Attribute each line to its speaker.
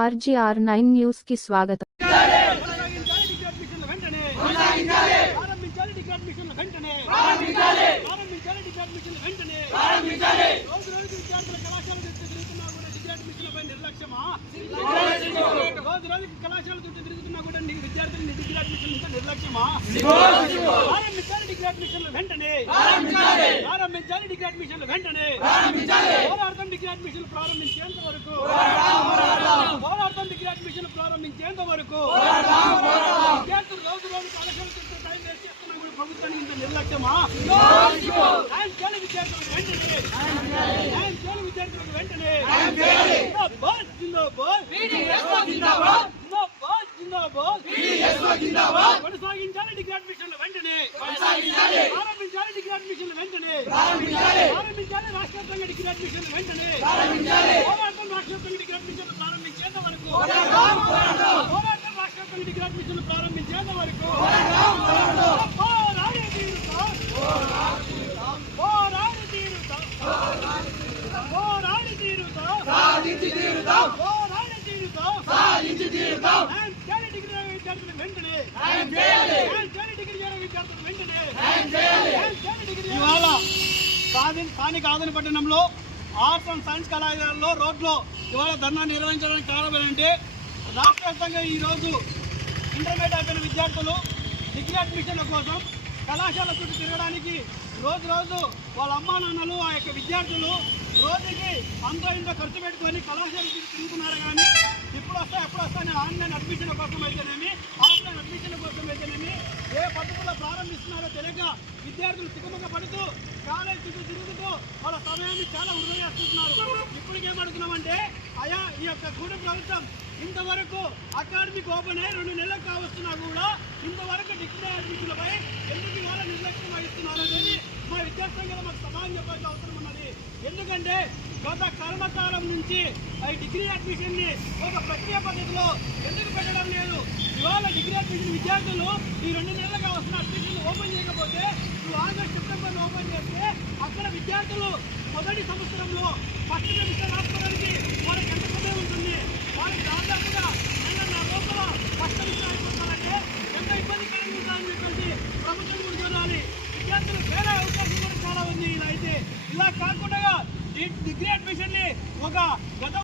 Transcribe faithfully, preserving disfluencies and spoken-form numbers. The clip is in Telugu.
Speaker 1: ఆర్జీఆర్ నైన్ న్యూస్ కి స్వాగతం.
Speaker 2: కళాశాల చుట్టూ తిరుగుతున్నా కూడా విద్యార్థులు డిగ్రీ అడ్మిషన్ నిర్లక్ష్యమా? ప్రారంభించాలి డిగ్రీ అడ్మిషన్లు వెంటనే, ప్రారంభించాలి డిగ్రీ అడ్మిషన్లు వెంటనే, పోరాడతాం డిగ్రీ అడ్మిషన్లు ప్రారంభించేంత వరకు, పోరాడతాం డిగ్రీ అడ్మిషన్లు ప్రారంభించేంత వరకు. విద్యార్థులు రోజు రోజు కళాశాల చుట్టూ టైం వేస్ట్ చేస్తున్నా కూడా ప్రభుత్వానికి ఇంత నిర్లక్ష్యమా? న్యాయం చేయాలి విద్యార్థులకు వెంటనే, న్యాయం చేయాలి విద్యార్థులకు వెంటనే. కొనసాగించాలి డిగ్రీ అడ్మిషన్లు వెంటనే, ప్రారంభించాలి డిగ్రీ అడ్మిషన్లు వెంటనే, ప్రారంభించాలి రాష్ట్రవ్యాప్తంగా డిగ్రీ అడ్మిషన్లు వెంటనే, పోరాటం రాష్ట్రవ్యాప్తంగా డిగ్రీ అడ్మిషన్లు ప్రారంభించేంత వరకు, పోరాటం రాష్ట్రవ్యాప్తంగా డిగ్రీ అడ్మిషన్లు ప్రారంభించేంత వరకు పోరాడి తీరుతా, పోరాడి తీరుతా, పోరాడి తీరుతా, సాధించి తీరుతా, పోరాడి తీరుతా, సాధించి తీరుతా. ఇవాళ స్థానిక ఆదరణ పట్టణంలో ఆర్ట్స్ అండ్ సైన్స్ కళాశాలలో రోడ్లో ఇవాళ ధర్నా నిర్వహించడానికి కారణం ఏంటంటే రాష్ట్ర వ్యాప్తంగా ఈరోజు ఇంటర్మీడియట్ అయిపోయిన విద్యార్థులు డిగ్రీ అడ్మిషన్ల కోసం కళాశాల చుట్టూ తిరగడానికి రోజు రోజు వాళ్ళ అమ్మా నాన్నలు ఆ యొక్క విద్యార్థులు రోజుకి అంతో ఇంత ఖర్చు పెట్టుకొని కళాశాల చుట్టూ తిరుగుతున్నారు. కానీ ఇప్పుడు వస్తా ఎప్పుడు వస్తాయని ఆన్లైన్ అడ్మిషన్ల కోసం అయితేనేమి, ఆఫ్లైన్ అడ్మిషన్ల కోసం అయితేనేమి ఏ పద్ధతిలో ప్రారంభిస్తున్నారో తెలియక విద్యార్థులు తికమక పడుతూ కాలేజ్ చుట్టూ తిరుగుతూ వాళ్ళ సమయాన్ని చాలా వృధా చేస్తున్నారు. ఇప్పటికేమడుగుతున్నామంటే అయా ఈ యొక్క కూటమి ప్రభుత్వం ఇంతవరకు అకాడమిక్ ఓపెన్ అయ్యి రెండు నెలలకు కావస్తున్నా కూడా ఇంతవరకు డిగ్రీ అడ్మిషన్లపై ఎందుకు ఇవాళ నిర్లక్ష్యం వహిస్తున్నారు అనేది మా విద్యార్థులు కదా మాకు సమాధానం చెప్పాల్సిన అవసరం ఉన్నది. ఎందుకంటే గత కర్మకాలం నుంచి ఈ డిగ్రీ అడ్మిషన్ని ఒక ప్రక్రియ పద్ధతిలో ఎందుకు పెట్టడం లేదు? ఇవాళ డిగ్రీ అడ్మిషన్ విద్యార్థులు ఈ రెండు నెలలుగా వస్తున్న అడ్మిషన్లు ఓపెన్ చేయకపోతే నువ్వు ఆగస్టు సెప్టెంబర్లో ఓపెన్ చేస్తే అక్కడ విద్యార్థులు మొదటి సంవత్సరంలో ఫస్ట్ సెమిస్టర్ రాసుకోవడానికి వాళ్ళకి ఎంత సమయం ఉంటుంది? వాళ్ళకి దాదాపు